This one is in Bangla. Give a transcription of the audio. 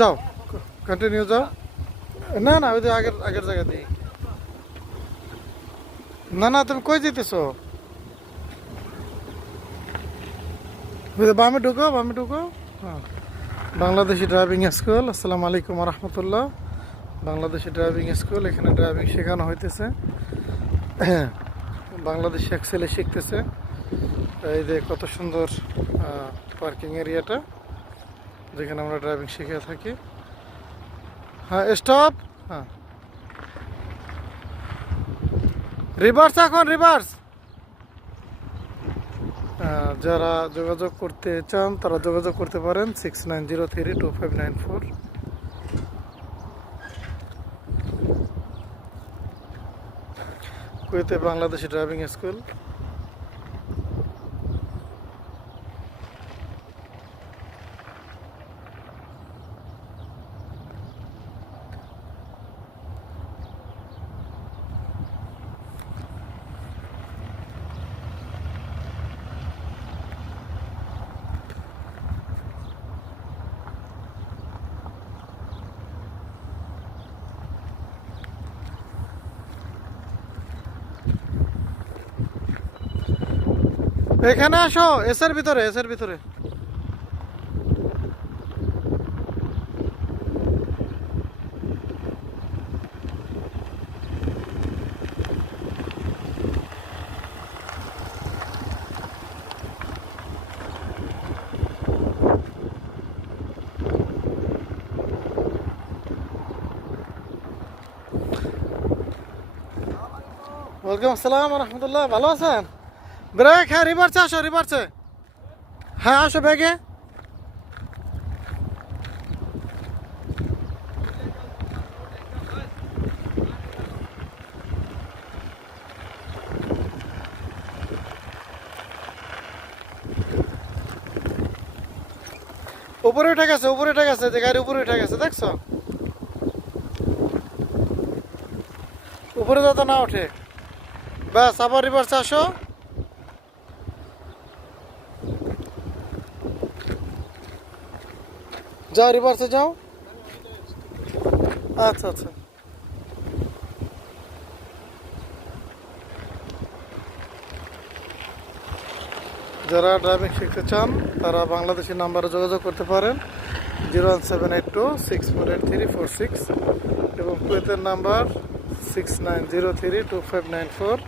যাও, কন্টিনিউ যাও। না না, ওই যে আগের আগের জায়গা দিয়ে। না না, তুমি কই যেতেছো? ওই যে বামে ঢুকো, বামে ঢুকো। হ্যাঁ, বাংলাদেশি ড্রাইভিং স্কুল। আসসালামু আলাইকুম রহমতুল্লাহ। বাংলাদেশি ড্রাইভিং স্কুল, এখানে ড্রাইভিং শেখানো হইতেছে। হ্যাঁ, বাংলাদেশি এক ছেলে শিখতেছে। এই যে কত সুন্দর পার্কিং এরিয়াটা, যেখানে আমরা ড্রাইভিং শিখে থাকি। হ্যাঁ, স্টপ। হ্যাঁ, রিভার্স, এখন রিভার্স। যারা যোগাযোগ করতে চান তারা যোগাযোগ করতে পারেন 69032594। কুয়েতে বাংলাদেশি ড্রাইভিং স্কুল। এখানে আসো, এসের ভিতরে, এসের ভিতরে। ওয়ালাইকুম আসসালাম রহমতুল্লাহ, ভালো আছেন? ব্রেক, হ্যাঁ রিভার্সে আসো, রিভার্সে। হ্যাঁ আসো ব্যাগে। উপরে উঠে গেছে, উপরে উঠে গেছে, যে গাড়ি উপরে উঠে গেছে, দেখছো? উপরে যাতে না ওঠে। ব্যাস, আবার রিভার্সে আসো। যাও, রিভার্সে যাও। আচ্ছা আচ্ছা। যারা ড্রাইভিং শিখতে চান তারা বাংলাদেশি নাম্বারে যোগাযোগ করতে পারেন 01782648346 এবং কুয়েতের নাম্বার 69032594।